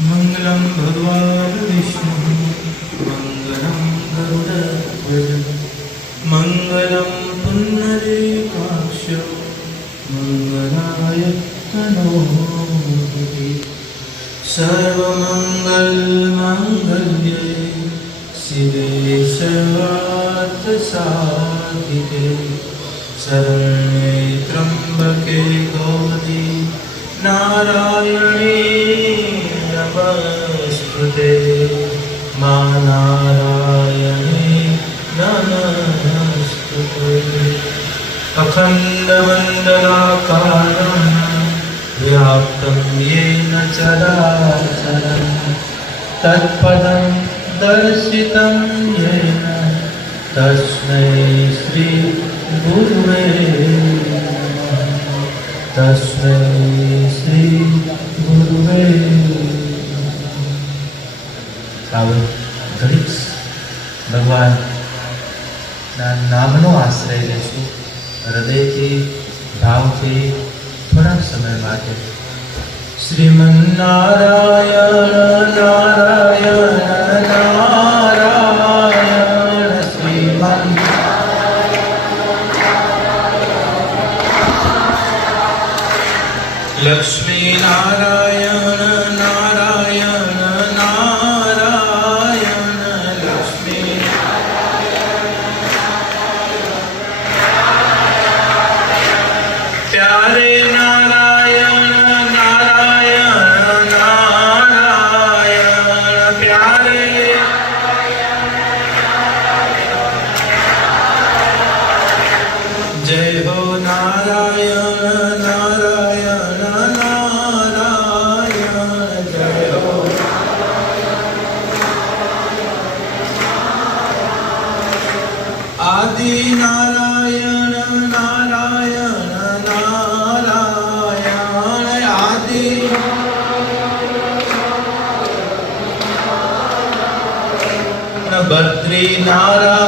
મંગલમ ભગવાન હૃદયથી ભાવથી થોડા સમય માટે શ્રીમન્નારાયણ নারা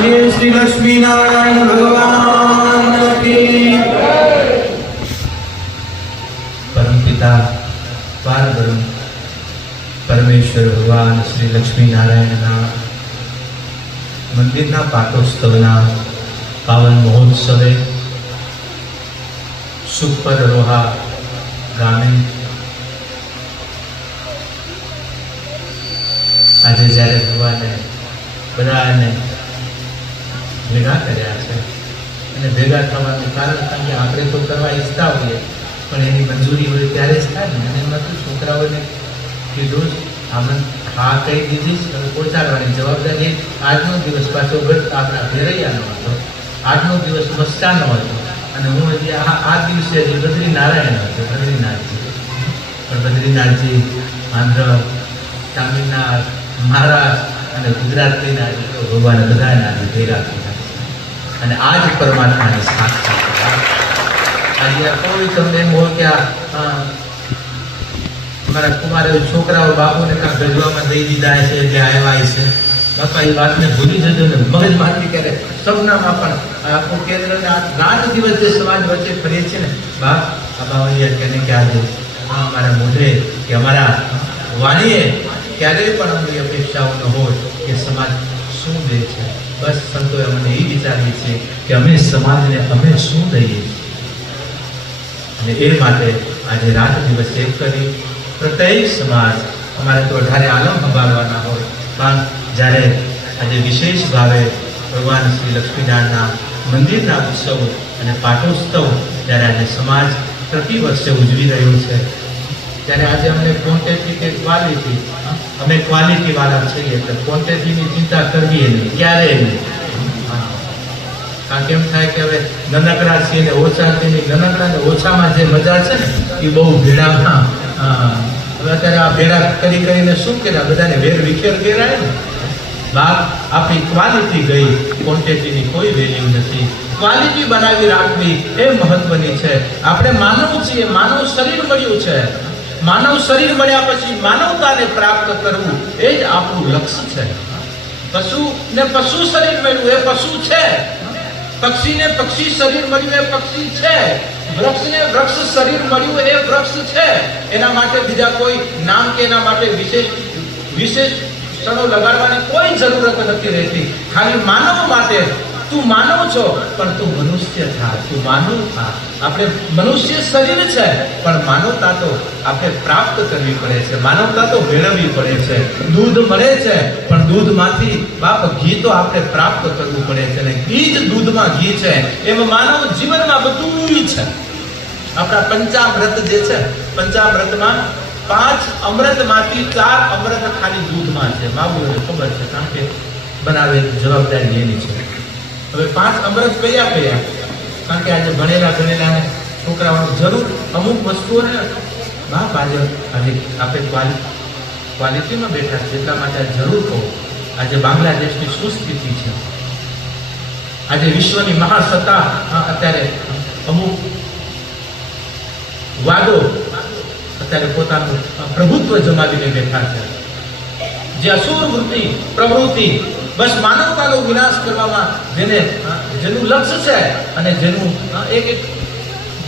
બોલીએ શ્રી લક્ષ્મી નારાયણ ભગવાન પરમપિતા પારબ્રહ્મ પરમેશ્વર ભગવાન શ્રી લક્ષ્મી નારાયણના મંદિરના પાટોત્સવના પાવન મહોત્સવે સુપર રોહા ગામે આજે જ્યારે ભગવાને બધાને ભેગા કર્યા છે અને ભેગા થવાનું કારણ કે આપણે તો કરવા ઈચ્છતા હોઈએ, પણ એની મંજૂરી હોય ત્યારે જ થાય ને. અને એમાં તો છોકરાઓને કીધું જ આમંત્રણ હા કહી દીધી જ અને પહોંચાડવાની જવાબદારી આજનો દિવસ પાછો ગત આપણા ભેરૈયાનો હતો. આજનો દિવસ મસ્તાનો હતો. અને હું હજી આ દિવસે હજી બદ્રીનારાયણ હતો, બદ્રીનાથજી. પણ બદ્રીનાથજી આંધ્ર, તામિલનાડ, મહારાષ્ટ્ર અને ગુજરાતના ભગવાન બધાના ભેગા થયા. અને આ જ પરમાત્માની સાક્ષાત આજે કોઈ તમને હોય કે મારા કુમારે છોકરાઓ બાપુને કાં ગજવામાં દઈ દીધા છે એટલે આવ્યા છે. બાપા, એ વાતને ભૂલી જજો ને. મગજમાંથી ક્યારે? કરે સપનામાં પણ આખું કેન્દ્ર રાત દિવસ જે સમાજ વચ્ચે ફરીએ છે ને, બાપ, આ બાવળિયા કેને ક્યારે? આ અમારા મોઢે કે અમારા વાણીએ ક્યારેય પણ અમારી અપેક્ષાઓ ન હોય કે સમાજ શું દે છે. બસ સંતોએ અમને એ વિચારીએ છીએ કે અમે સમાજને અમે શું દઈએ અને એ માટે આજે રાત દિવસ એક કરી પ્રત્યેક સમાજ અમારે તો અઢારે આલમ સંભાળવાના હોય પણ જ્યારે આજે વિશેષ ભાવે ભગવાન શ્રી લક્ષ્મીનારાયણના મંદિરના ઉત્સવ અને પાટોત્સવ જ્યારે આજે સમાજ પ્રતિ વર્ષે ઉજવી રહ્યો છે ત્યારે આજે અમને ક્વોન્ટિટી કે ક્વોલિટી અમે ક્વોલિટી વાળા છીએ, એટલે ક્વોન્ટિટીની ચિંતા કરવી નહીં, ક્યારે નહીં. કારણ કે એમ થાય કે હવે નનકડા છીએ ને ઓછા છીએ નનકડા ને ઓછામાં જે મજા છે ને, એ બહુ ભેડામાં હવે અત્યારે આ ભેડા કરી કરીને શું કર્યા? બધાને વેર વિખેર કર્યા ને બાપ આપણી ક્વોલિટી ગઈ ક્વોન્ટિટીની કોઈ વેલ્યુ નથી. ક્વોલિટી બનાવી રાખવી એ મહત્વની છે. આપણે માનવ છીએ, માનવ શરીર મળ્યું છે. માનવ શરીર મળ્યા પછી માનવતાને પ્રાપ્ત કરવું એ જ આપણું લક્ષ્ય છે. પશુ ને પશુ શરીર મળ્યું એ પશુ છે. પક્ષીને પક્ષી શરીર મળ્યું એ પક્ષી છે. વૃક્ષને વૃક્ષ શરીર મળ્યું એ વૃક્ષ છે. એના માટે બીજા કોઈ નામ કે એના માટે વિશેષ વિશેષ ક્ષણો લગાડવાની કોઈ જરૂરત નથી રહેતી. ખાલી માનવ માટે તું માનવ છો, પણ તું મનુષ્ય થા, તું માનવ થા. આપણે મનુષ્ય શરીર છે, પણ માનવતા તો આપણે પ્રાપ્ત કરવી પડે છે. માનવતા તો મેળવવી પડે છે. દૂધ મળે છે, પણ દૂધમાંથી બાપ ઘી તો આપણે પ્રાપ્ત કરવું પડે છે અને ઘી જ દૂધમાં ઘી છે. એમ માનવ જીવનમાં બધું છે. આપણા પંચામૃત જે છે, પંચામૃતમાં પાંચ અમૃતમાંથી ચાર અમૃત ખાલી દૂધમાં છે. બાબુને ખબર છે, કારણ કે બનાવે જવાબદારી એની છે. હવે પાંચ અમૃત કયા કયા કારણ કે આજે ભણેલા ગણેલા છોકરાઓને જરૂર અમુક વસ્તુઓને બાપ આજે આપણે ક્વાલિ ક્વોલિટીમાં બેઠા છે એટલા માટે જરૂર કહો. આજે બાંગ્લાદેશની શું સ્થિતિ છે. આજે વિશ્વની મહાસત્તા અત્યારે અમુક વાદો અત્યારે પોતાનું પ્રભુત્વ જમાવીને બેઠા છે. જે અસુર વૃત્તિ પ્રવૃત્તિ બસ માનવતાનો વિનાશ કરવામાં જેને જેનું લક્ષ્ય છે અને જેનું એક એક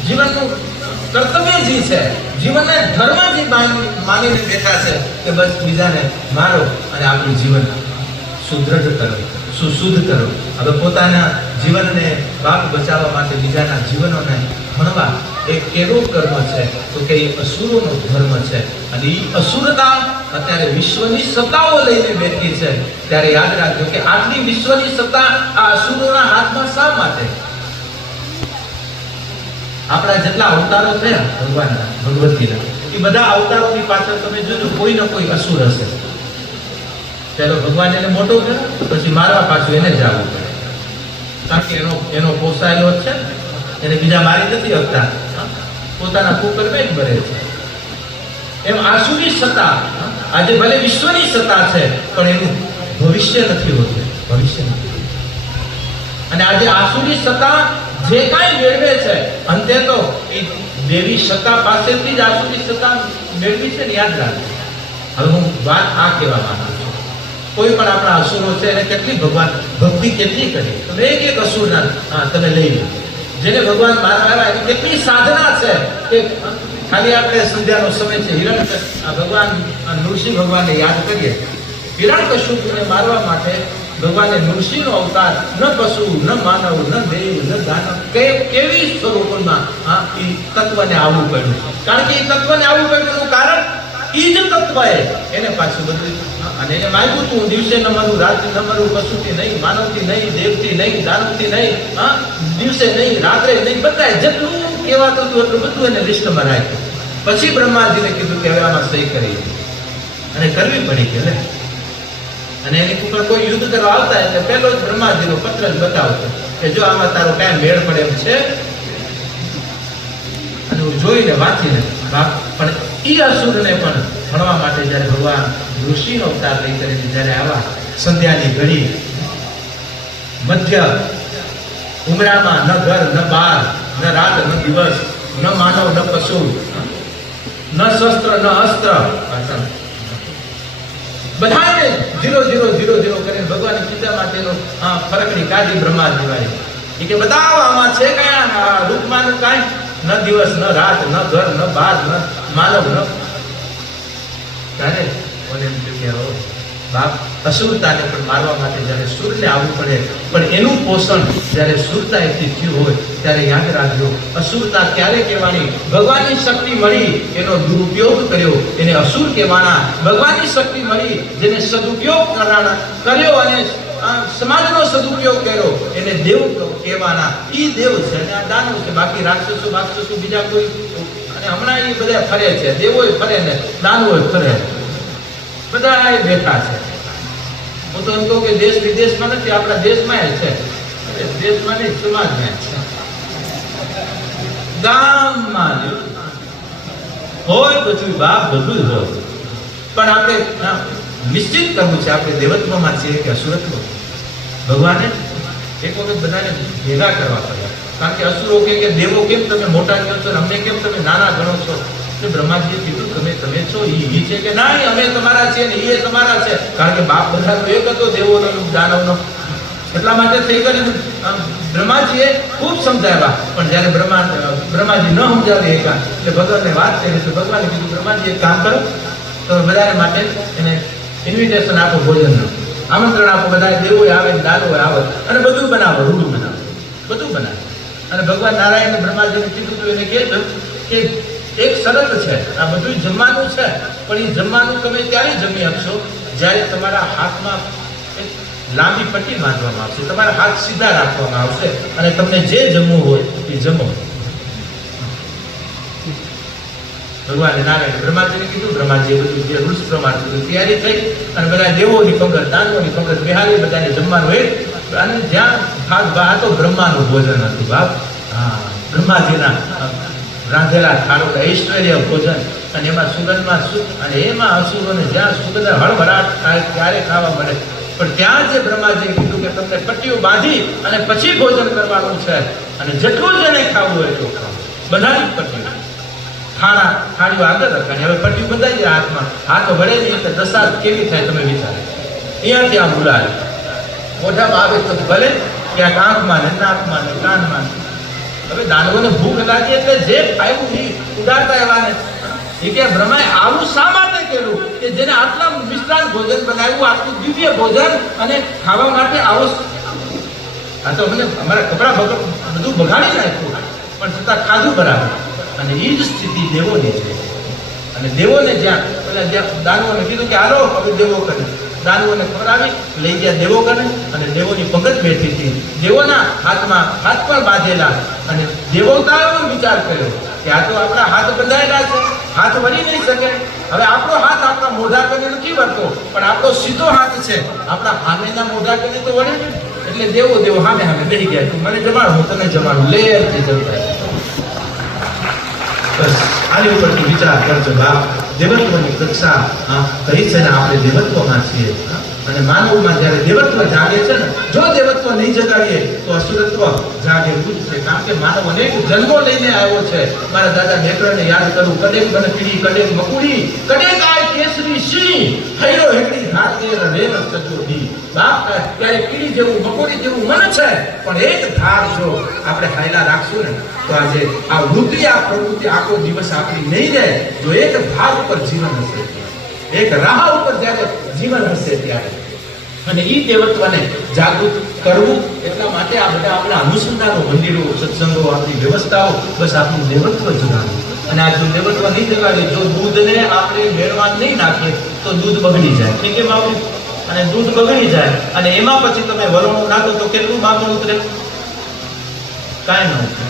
જીવનનું કર્તવ્ય જે છે, જીવનને ધર્મ જે માન- માનીને બેઠા છે, કે બસ બીજાને મારો અને આપણું જીવન સુદૃઢ કરો, સુશુદ્ધ કરો. હવે પોતાના જીવનને બાપ બચાવવા માટે બીજાના જીવનોને ભણવા એ કેવો કર્મ છે? તો કે એ અસુરોનો ધર્મ છે. અને એ અસુરતા અત્યારે વિશ્વની સત્તાઓ લઈને બેઠી છે. ત્યારે યાદ રાખજો કે આટલી વિશ્વની સત્તા આ અસુરોના હાથમાં શા માટે? આપણા જેટલા અવતારો થયા ભગવાનના ભગવતીના એ બધા અવતારોની પાછળ તમે જોજો, કોઈ ને કોઈ અસુર હશે. પેલો ભગવાન એને મોટો કર્યો, પછી મારવા પાછું એને જ પડે. કારણ કે એનો એનો પોસાયેલો જ છે. એને બીજા મારી નથી શકતા હા? પોતાના કુકર્મે જ ભરે છે. એમ આસુરી સત્તા? આજે ભલે વિશ્વની સત્તા છે, પણ એનું ભવિષ્ય નથી હોતું. ભવિષ્ય નથી અને આજે આસુરી સત્તા જે કાંઈ મેળવે છે, અંતે તો એ દેવી સત્તા પાસેથી જ આસુરી સત્તા મેળવી છે ને યાદ રાખજો. હવે હું વાત આ કહેવા માંગુ છું. કોઈ પણ આપણા અસુરો છે એને કેટલી ભગવાન, ભક્તિ કેટલી કરી? તમે એક એક અસુરના તમે લઈ લો. જેને ભગવાન બહાર આવ્યા કેટલી સાધના છે કે ખાલી આપણે સંધ્યાનો સમય છે. હિરણ આ ભગવાન નૃસિંહ ભગવાનને યાદ કરીએ. હિરણ કશુપને મારવા માટે ભગવાને નૃસિંહનો અવતાર ન પશુ, ન માનવ, ન દેવ, ન દાનવ, કે કેવી સ્વરૂપમાં આ એ તત્વને આવવું પડ્યું. કારણ કે એ તત્વને આવવું પડ્યું કારણ ઈ જ તત્વએ એને પાછું બધું અને એને માગ્યું તું, દિવસે ન મરું રાત્રે ન મરું પશુથી નહીં, માનવથી નહીં, દેવથી નહીં, દાનવથી નહીં, હા, દિવસે નહીં, રાત્રે નહીં બધાએ જેટલું કહેવાતું હતું એટલું બધું એને લિસ્ટમાં રાખ્યું. પછી બ્રહ્માજીને કીધું કે હવે આમાં સહી કરી અને કરવી પડી કે ને અને એની ઉપર કોઈ યુદ્ધ કરવા આવતા એટલે પહેલો જ બ્રહ્માજીનો પત્ર જ બતાવતો કે જો આમાં તારો કાંઈ મેળ પડે એમ છે. અને હું જોઈને વાંચીને પણ ઈ અસુરને પણ ભણવા માટે જ્યારે ભગવાન ઋષિનો અવતાર લઈ કરીને જ્યારે આવા સંધ્યાની ઘડી મધ્ય ઉમરામાં ન ઘર, ન બાર, ન રાત, ન દિવસ, ન માનવ, ન પશુ, ન શસ્ત્ર, ન અસ્ત્ર બધાને જીરો જીરો જીરો ઝીરો કરીને ભગવાન ચિંતામાં તેનો ફરકની કાઢી બ્રહ્માજી વાળી. એ કે બતાવો આમાં છે કયા રૂપમાં કાંઈ? ન દિવસ, ન રાત, ન ઘર, ન બાર, ન માનવ, ન ત્યારે મને એમ બાપ અસુરતાને પણ મારવા માટે જ્યારે સૂરને આવવું પડે, પણ એનું પોષણ જ્યારે સુરતા એથી થયું હોય, ત્યારે યાદ રાખજો, અસુરતા ક્યારે કહેવાની? ભગવાનની શક્તિ મળી, એનો દુરુપયોગ કર્યો, એને અસુર કહેવાના. ભગવાનની શક્તિ મળી, જેને સદુપયોગ કરવાના કર્યો અને સમાજનો સદુપયોગ કર્યો. એને દેવ કહેવાના. એ દેવ છે અને આ દાનવ છે. બાકી રાક્ષસો, બાક્ષસો બીજા કોઈ અને હમણાં એ બધા ફરે છે. દેવોય ફરે ને દાનવોય ફરે. બધા એ બેઠા છે. હું તો એમ કહું કે દેશ વિદેશમાં નથી, આપણા દેશમાં છે. દેશમાં નહીં, સમાજમાં છે. ગામમાં હોય પછી બાપ બધું હોય. પણ આપણે નિશ્ચિત કરવું છે, આપણે દેવત્વમાં છીએ કે અસુરત્વ? ભગવાને એક વખત બધાને ભેગા કરવા પડ્યા. કારણ કે અસુરો કે કે, દેવો કેમ તમે મોટા કહો છો? અમને કેમ તમે નાના ગણો છો? એટલે બ્રહ્માજીએ કીધું, તમે તમે છો? એ છે કે ના અમે તમારા છીએ ને એ તમારા છે. કારણ કે બાપ બધાનો એક હતો, દેવોનો દાનવનો. એટલા માટે થઈ ગયું બ્રહ્માજીએ ખૂબ સમજાવ્યા. પણ જ્યારે બ્રહ્મા, બ્રહ્માજી ન સમજાવે એકા એટલે ભગવાનને વાત કરી, તો ભગવાને કીધું, બ્રહ્માજી, એક કામ કરો. તો બધાને માટે એને ઇન્વિટેશન આપો ભોજનનું. આમંત્રણ આપો બધા દેવો આવે દાનો આવે. અને બધું બનાવો, રૂડું બનાવો. બધું બનાવો. અને ભગવાન નારાયણ બ્રહ્માજીને કીધું હતું એને કહેતું કે એક શરત છે, આ બધું જમવાનું છે, પણ એ જમવાનું તમે ત્યારે જમી આપશો? જ્યારે તમારા હાથમાં એક લાંબી પટ્ટી બાંધવામાં આવશે, તમારા હાથ સીધા રાખવામાં આવશે, અને તમને જે જમવું હોય એ જમો. ભગવાને નારાયણ બ્રહ્માજીને કીધું, બ્રહ્માજીએ બધું જે રૂલ્સ પ્રમાણે બધું તૈયારી થઈ અને બધા દેવોની પંગત દાનવોની પંગત બિહારી, બધાને જમવાનું હોય. અને જ્યાં ભાગ બા હતો, બ્રહ્માનું ભોજન હતું, બાપ. બ્રહ્માજીના રાંધેલા થાળો ઐશ્વર્ય ભોજન. અને એમાં સુગંધમાં સુખ અને એમાં અસુરોને જ્યાં સુગંધ હળભરાટ થાય, ત્યારે ખાવા મળે. પણ ત્યાં જે બ્રહ્માજીએ કીધું કે તમને પટ્ટીઓ બાંધી અને પછી ભોજન કરવાનું છે. અને જેટલું જેને ખાવું હોય એટલું ખાવું બધાની જ પટ્ટીઓ. થાળા થાળીઓ આગળ રાખવાની હવે પટ્ટી બંધાઈ જાય હાથમાં. હાથ વળે નહીં એટલે દશા કેવી થાય તમે વિચારો. અહીંયાથી ત્યાં બોલાવે મોઢામાં આવે તો ભલે, ક્યાંક આંખમાં ને નાકમાં ને કાનમાં હવે દાનવોને ભૂખ લાગી એટલે જે ખાયું એ ઉડાડતા એવાને. એ કે બ્રહ્માએ આવું શા માટે કર્યું કે જેને આટલા મિષ્ટાન ભોજન બનાવ્યું, આટલું દિવ્ય ભોજન અને ખાવા માટે આવો આ તો મને અમારા કપડા બધું બગાડી નાખ્યું. પણ છતાં ખાધું બરાબર. અને એ જ સ્થિતિ દેવોની છે. અને દેવોને જ્યાં પેલા જ્યાં દાનવોને કીધું કે હાલો, હવે દેવો કરે. દાનવોને ખવડાવી લઈ ગયા દેવો કરે અને દેવોની ભગત બેઠી હતી. દેવોના હાથમાં હાથ પણ બાંધેલા. અને દેવોતાઓએ વિચાર કર્યો કે આ તો આપણા હાથ બંધાયેલા છે. હાથ વળી નહીં શકે. હવે આપણો હાથ આપણા મોઢા કરીને નથી વળતો. પણ આપણો સીધો હાથ છે. આપણા હામેના મોઢા કરીને તો વળે એટલે દેવો દેવો હામે હામે બેહી ગયા તું મને જમાડ, હું તને જમાડું. લે જમતા બસ આની ઉપરથી વિચાર કરજો બાપ દેવત્વની કક્ષા કહી છે ને આપણે દેવત્વમાં છીએ? અને માનવમાં જ્યારે દેવત્વ જાગે છે ને, જો દેવત્વ નહીં જગાડીએ, તો અસુરત્વ જાગે જ છે કારણ કે માનવ અનેક જન્મો લઈને આવ્યો છે. મારા દાદા મેકરણને યાદ કરું, કડેક બન પીડી, કડેક મકુડી, કડેક આય કેસરી સિંહ હૈરો હેકડી ધાતે રેન સજોડી બાપ ત્યારે કીડી જેવું, મકોડી જેવું મન છે, પણ એક ધાર જો આપણે હાયલા રાખશું ને, તો આજે આ વૃત્તિ, આ પ્રવૃત્તિ આખો દિવસ આપણી નહીં રહે, જો એક ભાગ ઉપર જીવન હશે. એક રાહ ઉપર જ્યારે જીવન હશે ત્યારે. અને એ દેવત્વને જાગૃત કરવું એટલા માટે આ બધા આપણા અનુસંધાનો મંદિરો, સત્સંગો, આપણી વ્યવસ્થાઓ, બસ આપણું દેવત્વ જગાડવું અને આ જો દેવત્વ નહીં જગાડે, જો દૂધને આપણે મેળવા નહીં નાખીએ, તો દૂધ બગડી જાય. કેમ કે અને દૂધ બગડી જાય, અને એમાં પછી તમે વલોણું નાખો તો કેટલું માગણ ઉતરે? કાંઈ ન ઉતરે.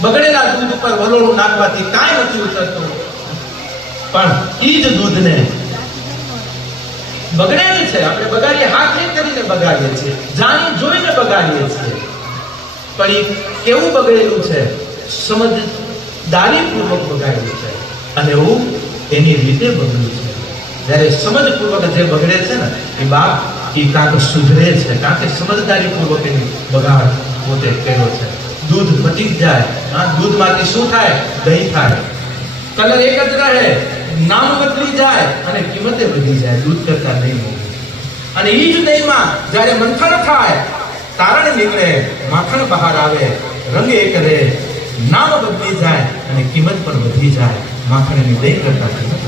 બગડેલા દૂધ ઉપર વલોણું નાખવાથી કાંઈ નથી ઉતરતું. પણ એ જ દૂધને બગડેલી છે. આપણે બગાડીએ, હાથે કરીને બગાડીએ છીએ. જાણી જોઈને બગાડીએ છીએ. પણ એ કેવું બગડેલું છે? સમજદારીપૂર્વક બગાડ્યું છે. અને એવું એની રીતે બગડ્યું છે. જ્યારે સમજપૂર્વક જે બગડે છે ને, એ બાપ એ કાંક સુધરે છે. કારણ કે સમજદારીપૂર્વક એની બગાડ પોતે કર્યો છે. દૂધ પતી જાય. હા, દૂધમાંથી શું થાય? દહીં થાય. કલર એક જ રહે. નામ બદલી જાય અને કિંમતે વધી જાય, દૂધ કરતા નહીં અને એ જ દહીંમાં જ્યારે મંથન થાય, તારણ નીકળે, માખણ બહાર આવે, રંગ એક રહે, નામ બદલી જાય અને કિંમત પણ વધી જાય, માખણની દહીં કરતા કિંમત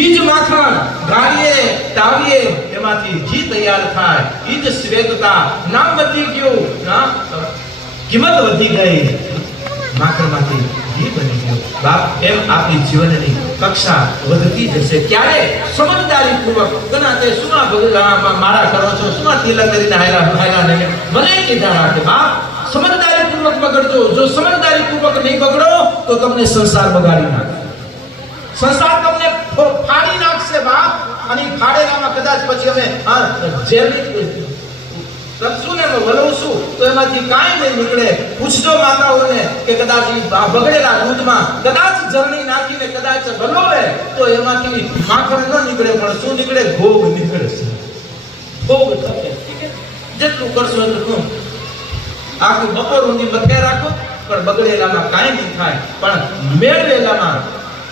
ઈ જ માખણ ગાળીએ, તાવીએ, એમાંથી ઘી તૈયાર થાય. ઈ જ શ્વેતતા, નામ બદલી ગયું કિંમત વધી ગઈ. માખણમાંથી સમજદારી પૂર્વક બગડજો. સમજદારી પૂર્વક નહીં બગડો, તો તમને સંસાર બગાડી નાખે. સંસાર તમને ફાડી નાખશે બાપ. અને ફાડેલામાં કદાચ પછી અમે જેલની રખશું ને વલવશું તો એમાંથી કાંઈ નહીં નીકળે. પૂછજો માતાઓને કે કદાચ બગડેલા દૂધમાં કદાચ જરણી નાખીને કદાચ વલોવે તો એમાંથી માખણ ન નીકળે, પણ શું નીકળે? ભોગ નીકળે છે. ભોગ થશે. જેટલું કરશો એટલું. આખું બપોર ઊંધી મથે રાખો, પણ બગડેલામાં કાંઈ નહીં થાય. પણ મેળવેલામાં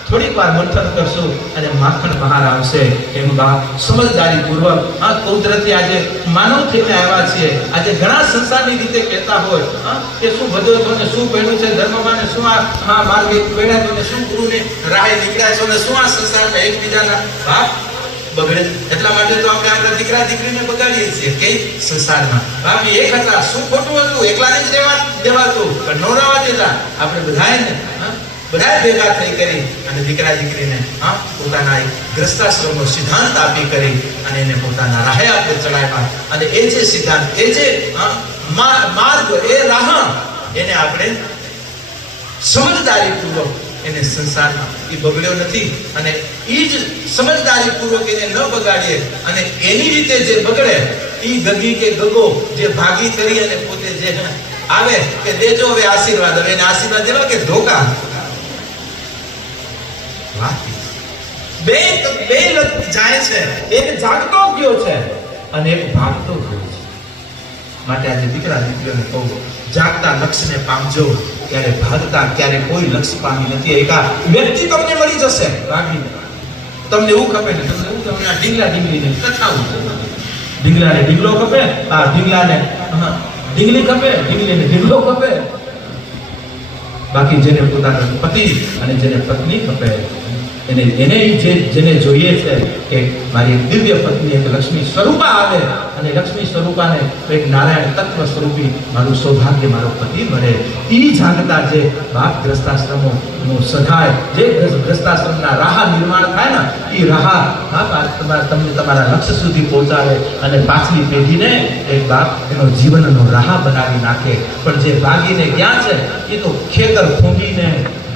થોડીક વાર મંથન કરશો અને માખણ બહાર આવશે. એમ બા સમજદારી પૂર્વક આ કુદરતી આજે માનવ થઈને આવ્યા છીએ. આજે ઘણા સંસારની રીતે કહેતા હોય હા, કે શું બધું છો ને શું પહેર્યું છે? ધર્મમાં શું આ હા માર્ગે પહેર્યા છો? ને શું ગુરુને રાહે નીકળ્યા છો? ને શું આ સંસારમાં એકબીજાના બાપ બગડે એટલા માટે તો આપણે આપણા દીકરા દીકરીને બગાડીએ છીએ કે સંસારમાં. બાપી એક હતા શું ખોટું હતું? એકલાને જ રહેવા દેવાતું પણ નો રહેવા દેતા. આપણે બધાએ બધાએ ભેગા થઈ કરી અને દીકરા દીકરીને, હા, પોતાના એક ગ્રસ્તાશ્રમનો સિદ્ધાંત આપી કરી અને એને પોતાના રાહે આપે ચડાવ્યા. અને એ જે સિદ્ધાંત, એ જે માર્ગ, એ રાહ, એને આપણે સમજદારીપૂર્વક એને સંસારમાં, એ બગડ્યો નથી. અને એ જ સમજદારીપૂર્વક એને ન બગાડીએ. અને એની રીતે જે બગડે એ ગગી કે ગગો જે ભાગી કરી અને પોતે જે આવે, કે દેજો, હવે આશીર્વાદ. હવે એને આશીર્વાદ દેવા કે ધોકા. બે બે જાય છે. એક જાગતો ગયો છે અને એક ભાગતો ગયો છે. માટે આજે દીકરા દીકરીઓને કહું, જાગતા લક્ષ્યને પામજો ત્યારે ભાગતા, ક્યારે કોઈ લક્ષ્ય પામી નથી. એકા વ્યક્તિ તમને મળી જશે. ભાગીને તમને એવું ખપે ને, તમને એવું તમને આ ઢીંગલા ઢીંગલીને કથાવું ઢીંગલાને ઢીંગલો ખપે, આ ઢીંગલાને ઢીંગલી ખપે, ઢીંગલીને ઢીંગલો ખપે. બાકી જેને પોતાનો પતિ અને જેને પત્ની ખપે એને એને જે જેને જોઈએ છે કે મારી દિવ્ય પત્ની એક લક્ષ્મી સ્વરૂપા આવે અને લક્ષ્મી સ્વરૂપાને એક નારાયણ તત્વ સ્વરૂપી મારું સૌભાગ્ય મારો પતિ મળે. એ જાણતા જે બાપ ગ્રસ્તાશ્રમો નું સદાય જે ગ્રસ્તાશ્રમના રાહ નિર્માણ થાય ને એ રાહ તમારા, તમને તમારા લક્ષ્ય સુધી પહોંચાડે અને પાછલી પેઢીને એક બાપ એનો જીવનનો રાહ બનાવી નાખે. પણ જે ભાગીને ગયા છે, એ તો ખેતર ફૂંકીને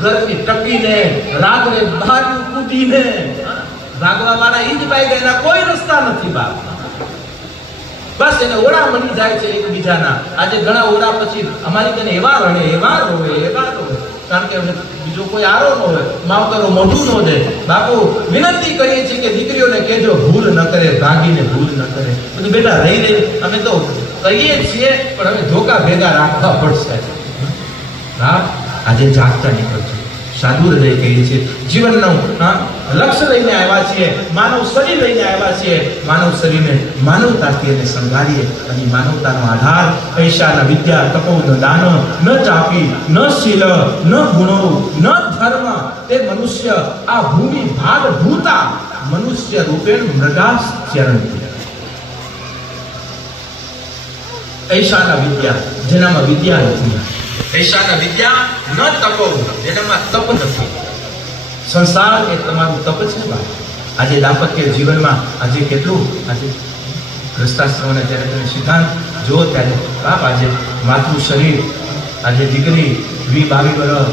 ઘરથી ટકીને રાત્રે બહાર કૂદીને ભાગવા વાળા ઈ જ ભાઈ એના કોઈ રસ્તા નથી બાપ. બસ એને ઓળા મળી જાય છે એકબીજાના. આજે ઘણા ઓળા પછી અમારી તને એવા રડે, એવા રોવે એવા રોવે. કારણ કે અમે બીજો કોઈ આરો ન હોય, માવતરો મોઢું ન દે. બાપુ, વિનંતી કરીએ છીએ કે દીકરીઓને કહેજો, ભૂલ ન કરે, ભાગીને ભૂલ ન કરે. બધું બેટા રહી રહી અમે તો કહીએ છીએ, પણ અમે ધોકા ભેગા રાખવા પડશે. હા આજે જાગતા નીકળજો સાધુ હૃદય કહીએ છીએ જીવનનું લક્ષ્ય લઈને આવ્યા છીએ, માનવ શરીર લઈને આવ્યા છીએ. માનવ શરીરને માનવતાથી એને સંભાળીએ અને માનવતાનો આધાર પૈસાના વિદ્યા તપોનો દાન, ન ચાપી ન શીલ, ન ગુણો, ન ધર્મ. તે મનુષ્ય આ ભૂમિ ભાગ ભૂતા, મનુષ્ય રૂપે મૃગાસ ચરંતી ઐશાના વિદ્યા, જેનામાં વિદ્યા નથી. ઐશાના વિદ્યા ન તપો જેનામાં તપ નથી સંસાર એ તમારું તપ છે ભાઈ આજે દાંપત્ય જીવનમાં આજે કેટલું? આજે ગ્રસ્તાશ્રમોને જ્યારે તમે સિદ્ધાંત જુઓ ત્યારે બાપ આજે માતૃ શરીર, આજે દીકરી વી બાવી વર્ષ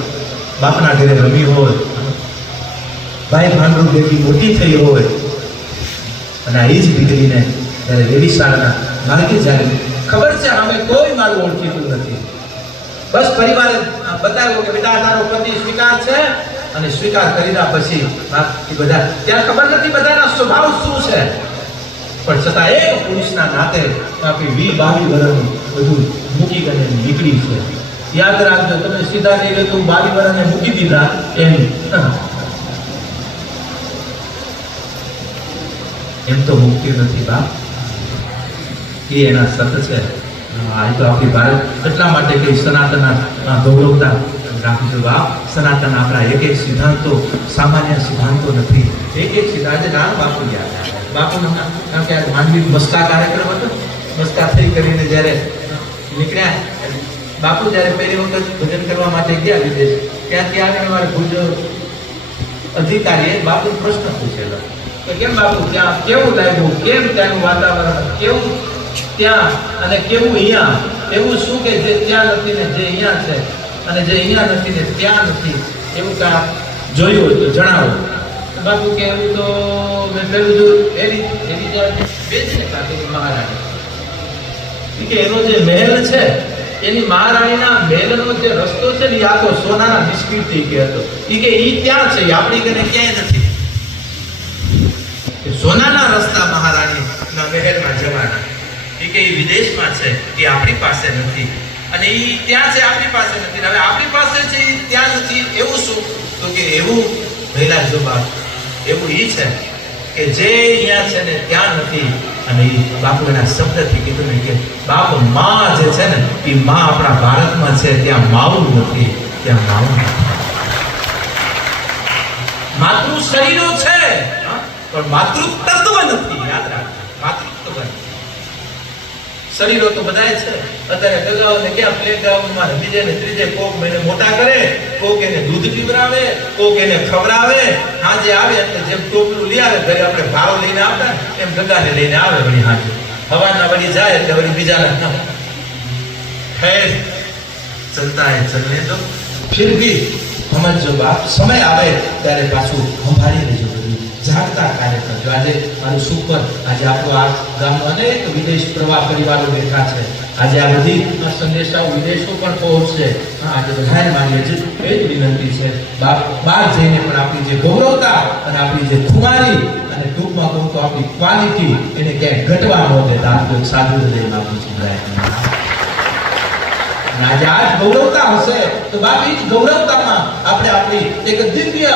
બાપના ઘરે રમી હોય, ભાઈ ભાનરૂપ બેટી મોટી થઈ હોય, અને એ જ દીકરીને ત્યારે લેવી શાળાના માર્ગે જ્યારે ખબર છે, અમે કોઈ મારું ઓળખીતું નથી. બસ પરિવારે બતાવ્યું કે બેટા, તારો પતિ સ્વીકાર છે અને સ્વીકાર કર્યા પછી એ બધા ત્યાં ખબર નથી બધાના સ્વભાવ શું છે. પણ છતાં એક પુરુષના નાતે આપણી વી બાવી વર્ષનું બધું મૂકી ગઈને નીકળી છે. યાદ રાખજો, તમે સીધા નહીં લે તું બાવી વર્ષને મૂકી દીધા એમ. એમ તો મુક્તિ નથી બાપ. એ એના સત છે. એટલા માટે કે સનાતન ગૌરવતા સનાતન આપણા એક એક સિદ્ધાંતો, સામાન્ય સિદ્ધાંતો નથી. એક એક સિદ્ધાંત, આજે બાપુ યાદ કાર્યક્રમ હતો. મસ્કા કરીને જ્યારે નીકળ્યા, બાપુ જ્યારે પહેલી વખત ભજન કરવા માટે ગયા વિદેશ, ત્યાંથી આવીને મારે ભુજ અધિકારીએ બાપુ પ્રશ્ન પૂછેલો. કે કેમ બાપુ, ત્યાં કેવું લાગ્યું? કેમ ત્યાંનું વાતાવરણ? કેવું ત્યાં અને કેવું અહીંયા? એવું શું કે જે ત્યાં નથી ને જે અહીંયા છે? અને જે અહીંયા નથી ને ત્યાં નથી? એવું કા જોયું તો જણાવો. બાપુ કે એવું તો મેં પેલું જોયું. એની એવી જ્યારે બેસીને કાકી મહારાણી. કે એનો જે મહેલ છે, એની મહારાણીના મહેલનો જે રસ્તો છે ને, એ આખો સોનાના બિસ્કિટથી કે હતો. ઈ કે એ ત્યાં છે આપણી કને ક્યાંય નથી. સોનાના રસ્તા મહારાણીના મહેલમાં જવાના. કે એ વિદેશમાં છે, એ આપણી પાસે નથી. અને એ ત્યાં છે, આપણી પાસે નથી. હવે આપણી પાસે છે, એ ત્યાં નથી, એવું શું? તો કે એવું, ભૈલા જોબા એવું એ છે કે જે અહીંયા છે ને ત્યાં નથી. અને એ બાપુ એના શબ્દથી કીધું ને કે બાપમાં જે છે ને એ માં આપણા ભારતમાં છે, ત્યાં માવું નથી, ત્યાં માવું માતૃ શરીરો છે પણ પણ માતૃતત્વ નથી યાદ રાખ માતૃત્વ નથી. શરીરો તો બધાય છે. અત્યારે ગગાઓને ક્યાં પ્લેગ્રાઉન્ડમાં બીજે ને ત્રીજે કોક એને મોટા કરે, કોક એને દૂધ પીવરાવે કોક એને ખવડાવે. હાજે આવે એટલે જેમ ટોપલું લઈ આવે, ઘરે આપણે ભાવ લઈને આવતા એમ ગગાને લઈને આવે વળી હાજે. હવાના વળી જાય એટલે વળી બીજાના ના ખેર, ચલતા હે, ચલને તો. ફિર ભી હમજ જો બાપ સમય આવે, ત્યારે પાછું સંભાળી લેજો જાગતા કાર્ય આજે મારું સુપર, આજે આપણો આ ગામનો અનેક વિદેશ પ્રવાહ પરિવારો બેઠા છે. આજે આ બધી સંદેશાઓ વિદેશો પણ પહોંચશે. હા આજે બધાને માનીએ છીએ એ જ વિનંતી છે. બહાર જઈને પણ આપણી જે ગૌરવતા અને આપણી જે ખુમારી અને ટૂંકમાં કહું તો આપણી ક્વોલિટી એને ક્યાંય ઘટવા ન દેતા સાધુ હૃદયમાં આપણું સંભળાય. આ જ ગૌરવતા હશે. તો બાપ જ ગૌરવતામાં આપણે આપણી એક દિવ્ય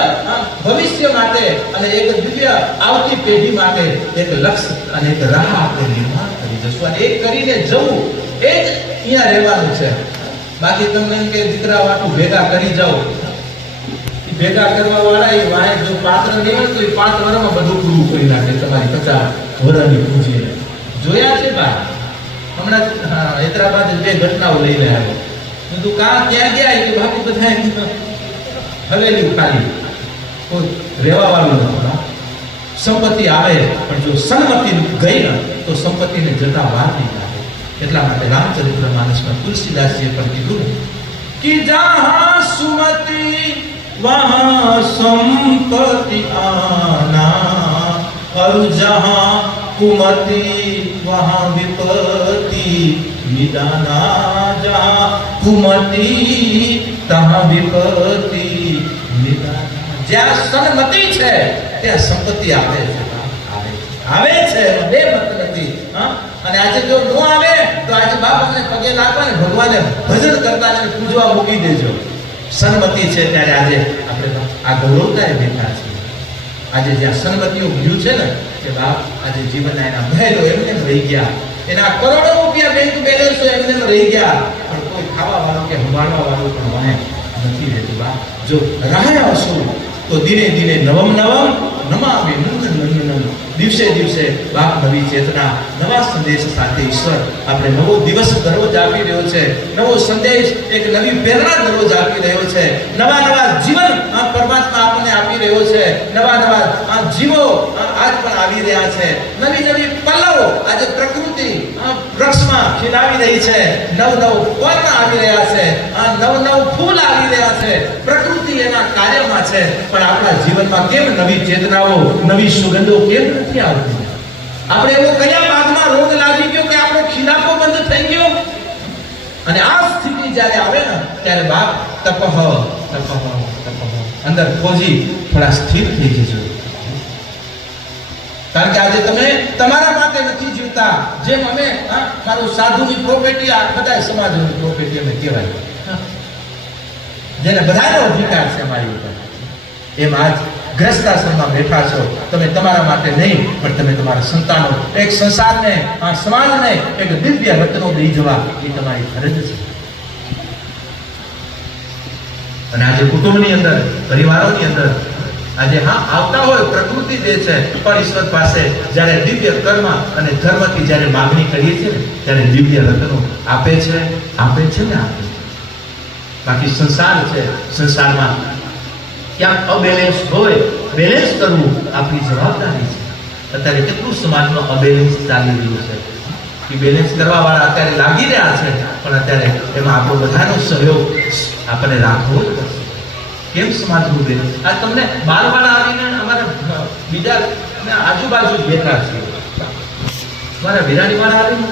ભવિષ્ય માટે અને એક દિવ્ય આવતી પેઢી માટે એક લક્ષ્ય અને એક રાહ આપણે નિર્માણ કરી જશું. અને એ કરીને જવું, એ જ અહીંયા રહેવાનું છે. બાકી તમને એમ કે દીકરા વાટું ભેગા કરી જાઓ. ભેગા કરવા વાળા એ વાય જો પાત્ર નહીં તો એ પાંચ વર્ષમાં બધું પૂરું કરી નાખે. તમારી પચાસ વર્ષની પૂંજીને. જોયા છે બા? હમણાં જ, હા, હૈદરાબાદ બે ઘટનાઓ લઈને આવ્યો મેં કીધું કા ક્યાં ગયા એ કે બાપુ બધા હવેલી ખાલી કોઈ રહેવા વાળું નથી હા. સંપત્તિ આવે પણ જો સન્મતિ ગઈ ને તો સંપત્તિને જતા વાર નહીં લાગે એટલા માટે રામચરિત્ર માનસમાં તુલસીદાસજીએ પણ કીધું ને कि जहाँ सुमति वहाँ संपत्ति आना और जहाँ कुमति वहाँ विपत्ति ભગવાને ભજન કરતા ને પૂજવા મૂકી દેજો. સન્મતિ છે ત્યારે આજે આપણે આ ગૌરવતા બેઠા છીએ. આજે જ્યાં સંગતિઓ ગયું છે ને, કે બાપ આજે જીવનના એના ભયલો એમને ભઈ ગયા. એના કરોડો રૂપિયા બેંક બેલેન્સ એમને એમ રહી ગયા. પણ કોઈ ખાવા વાળો કે સંભાળવા વાળો પણ મને નથી રહેતું, બા. જો રહ્યા હશો, તો ધીરે ધીરે નવમ નવમ, નમામે, નંદન નંદનમ દિવસે દિવસે બાપ નવી ચેતના, નવા સંદેશ સાથે ઈશ્વર આપણે નવો દિવસ દરરોજ આપી રહ્યો છે. નવો સંદેશ, એક નવી પ્રેરણા દરરોજ આપી રહ્યો છે. નવા નવા જીવન આ પરમાત્મા આપણને આપી રહ્યો છે. નવા નવા આ જીવો આજ પણ આવી રહ્યા છે. નવી નવી પલ્લવો આજે પ્રકૃતિ વૃક્ષમાં ખીલાવી રહી છે. નવ નવ પર્ણ આવી રહ્યા છે. આ નવ નવ ફૂલ આવી રહ્યા છે. પ્રકૃતિ એના કાર્યમાં છે. પણ આપણા જીવનમાં કેમ નવી ચેતનાઓ, નવી સુગંધો કેમ નથી આવતી? આપણે એવો કયા ભાગમાં રોગ લાગી ગયો કે આપણો ખીલાપો બંધ થઈ ગયો? અને આ સ્થિતિ જ્યારે આવે ને, ત્યારે બાપ તપહ તપહ તપહ, અંદર ખોજી, થોડા સ્થિર થઈ જજો. કારણ કે આજે તમે તમારા માટે નથી જીવતા. જેમ અમે મારું સાધુની પ્રોપર્ટી આ બધા સમાજની પ્રોપર્ટી અમે કહેવાય. જેને બધાનો અધિકાર છે અમારી ઉપર. એમ આજ ગ્રસ્તાશ્રમમાં બેઠા છો. તમે તમારા માટે નહીં, પણ તમે તમારા સંતાનો, એક સંસારને, આ સમાજને, એક દિવ્ય રત્નો દઈ જવા એ તમારી ફરજ છે. અને આજે કુટુંબની અંદર, પરિવારોની અંદર આજે હા, આવતા હોય પ્રકૃતિ જે છે, પણ ઈશ્વર પાસે જ્યારે દિવ્ય કર્મ અને ધર્મથી જ્યારે માગણી કરીએ છીએ ત્યારે દિવ્ય રત્નો આપે છે આપે છે ને આપે બાકી સંસાર છે, સંસારમાં ક્યાંક અબેલેન્સ હોય, બેલેન્સ કરવું આપણી જવાબદારી છે. અત્યારે કેટલું સમાજમાં અબેલેન્સ ચાલી રહ્યું છે. એ બેલેન્સ કરવા વાળા અત્યારે લાગી રહ્યા છે, પણ અત્યારે એમાં આપણો બધાનો સહયોગ આપણને રાખવો જ પડશે. કેમ સમાજ ઉભે આ તમને બાર વાળા આવીને અમારા બીજા આજુબાજુ બેઠા છે. મારા વિરાણી વાળા આવીને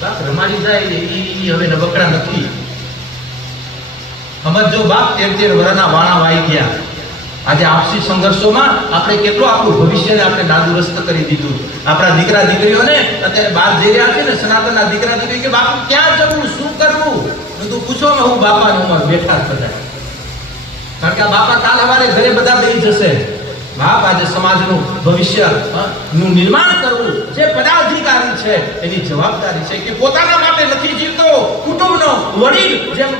બાપ રમાડી જાય એ હવે નબકડા નથી. સમજો બાપ તેર તેર વર્ષના વાણા વાઈ ગયા. આજે આપસી સંઘર્ષોમાં આપણે કેટલો આપણું ભવિષ્યને આપણે નાદુરસ્ત કરી દીધું. આપણા દીકરા દીકરીઓને અત્યારે બહાર જઈ રહ્યા છે ને, સનાતનના દીકરા દીકરી કે, બાપુ, ક્યાં જવું? શું કરવું? બધું પૂછો ને હું બાપાનું ઉંમર બેઠા બધા. કારણ કે આ બાપા કાલ હવારે ઘરે બધા દઈ જશે. બાપ આજે સમાજનું ભવિષ્યનું નિર્માણ કરવું જે પદાધિકારી છે, એની જવાબદારી છે કે પોતાના માટે નથી જીવતો, કુટુંબનો વડીલ જેમ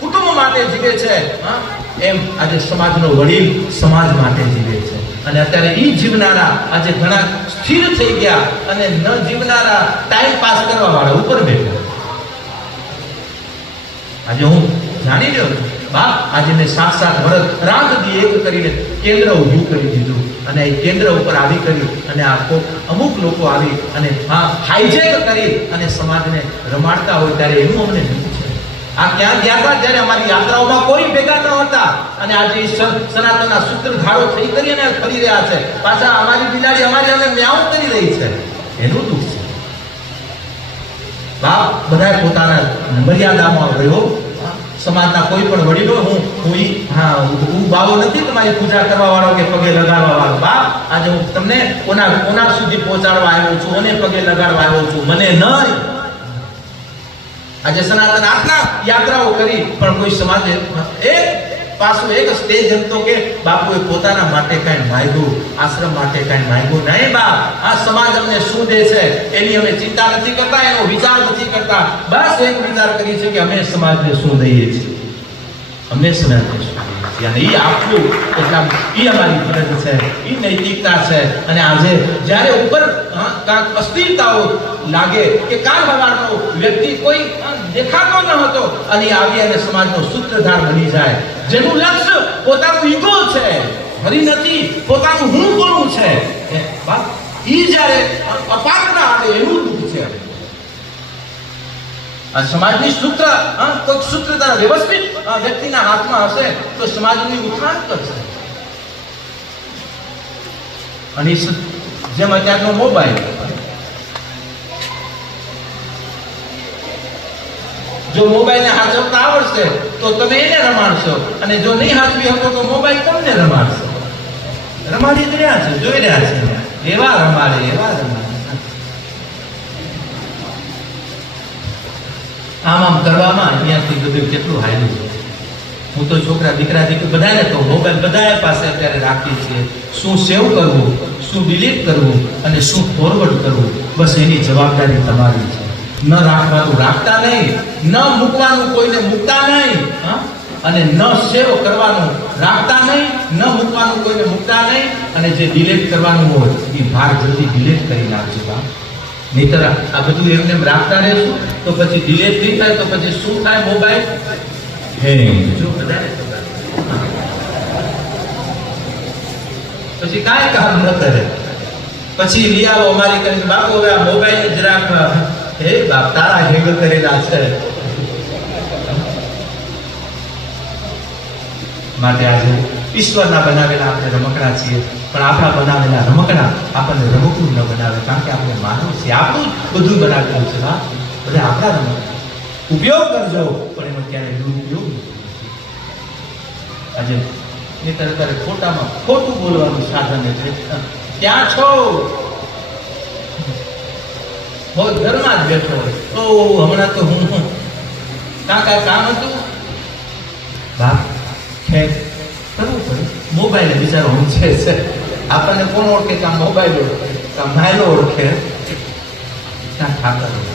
કુટુંબ માટે જીવે છે એમ આજે સમાજનો વડીલ સમાજ માટે જીવે છે. અને અત્યારે એ જીવનારા આજે ઘણા સ્થિર થઈ ગયા અને ન જીવનારા ટાઈમ પાસ કરવા વાળા ઉપર બેઠા. આજે હું જાણી રહ્યો છું બાપ આજે મેં સાત સાત વર્ષ રાત દી એક કરીને કેન્દ્ર ઊભું કરી દીધું અને એ કેન્દ્ર ઉપર આવી કરી અને આ કોક અમુક લોકો આવી અને આ હાઈજેક કરી અને સમાજને રમાડતા હોય ત્યારે એનું અમને દુઃખ છે. આ ક્યાં ગયા હતા? ત્યારે અમારી યાત્રાઓમાં કોઈ ભેગા ન હતા. અને આજે સનાતનના સૂત્ર સૂત્રધારો થઈ કરીને ફરી રહ્યા છે. પાછા અમારી બિલાડી અમારી અમે મ્યાઉ કરી રહી છે. એનું દુઃખ છે. બાપ બધા પોતાના મર્યાદામાં રહ્યો. સમાજના કોઈ પણ વડીલો, હું હું ઈ, હા, હું બાવો નથી તમારી પૂજા કરવા વાળો કે પગે લગાડવા વાળો બાપ, આજે હું તમને કોના કોના સુધી પહોંચાડવા આવ્યો છું અને પગે લગાડવા આવ્યો છું. મને નહીં આજે સનાતન આટલા યાત્રાઓ કરી, પણ કોઈ સમાજે, એક પાછું એક સ્ટેજ હતો કે બાપુએ પોતાના માટે કાંઈ માંગ્યું, આશ્રમ માટે કાંઈ માંગ્યું નહીં બાપ. આ સમાજ અમને શું દે છે? એની અમે ચિંતા નથી કરતા, એનો વિચાર નથી કરતા. બસ એક વિચાર કરીએ છીએ કે અમે સમાજને શું દઈએ છીએ? અમે સમાજને અને એ આપવું એટલા એ અમારી ફરજ છે. એ નૈતિકતા છે. અને આજે જ્યારે ઉપર કાંક અસ્થિરતાઓ લાગે કે કાલ સવારનો વ્યક્તિ કોઈ દેખાતો ન હતો, અને આવી અને સમાજનો સૂત્રધાર બની જાય. જેનું લક્ષ્ય પોતાનું ઈગો છે. ફરી નથી, પોતાનું હું કોનું છે? એ જ્યારે અપારતા આવે એવું દુઃખ છે. સમાજની સૂત્ર કોઈક સૂત્રધાર વ્યવસ્થિત વ્યક્તિના હાથમાં હશે તો સમાજની ઉત્થાન કરશે. અને જેમ અત્યારનો મોબાઈલ. જો મોબાઈલને હાથવતા આવડશે, તો તમે એને રમાડશો. અને જો નહીં હાથવી શકો તો મોબાઈલ તમને રમાડશે? રમાડી જ રહ્યા છે, જોઈ રહ્યા છે. એવા રમાડે એવા રમાડે. આમ આમ કરવામાં અહીંયાથી બધું કેટલું હાલ્યું છે? હું તો છોકરા દીકરા દીકરી બધાને કહું મોબાઈલ બધાએ પાસે અત્યારે રાખીએ છીએ શું સેવ કરવું, શું ડિલીટ કરવું અને શું ફોરવર્ડ કરવું? બસ એની જવાબદારી તમારી છે. ન રાખવાનું રાખતા નહીં, ન મૂકવાનું કોઈને મૂકતા નહીં? અને ન સેવ કરવાનું રાખતા નહીં, ન મૂકવાનું કોઈને મૂકતા નહીં, અને જે ડિલીટ કરવાનું હોય, એ ભાર જલ્દી ડિલીટ કરી નાખજો નહીતર આ બધું એમને રાખતા રહેશું તો પછી ડિલેટ નહીં થાય તો પછી શું થાય મોબાઈલ હે. જો વધારે પછી કાંઈ કામ ન કરે. પછી લઈ આવો અમારી કરીને બાપુ હવે આ મોબાઈલ જરાક હે બાપ તારા હેંગ કરેલા છે. માટે આજે ઈશ્વરના બનાવેલા આપણે રમકડા છીએ. પણ આપણા બનાવેલા રમકડા આપણને રમકડું ન બનાવે, કારણ કે આપણે માનવ છે. આપણું જ બધું બનાવેલું છે, હા? બધા આપણા રમકડા. ઉપયોગ કરજો, પણ એનો ક્યારેય દુરુપયોગ. આજે એ તરત ખોટામાં ખોટું બોલવાનું સાધન છે. ત્યાં છો. બહુ ઘરમાં જ બેઠો હોય. તો હમણાં તો હું કાકા કામ હતું? બાપ ખેર કરવું પડે. મોબાઈલ બિચારો હું છે. આપણને કોણ ઓળખે? કે આ મોબાઈલ ઓળખે? કે માયલો ઓળખે? ત્યાં ઠાકર ઓળખે?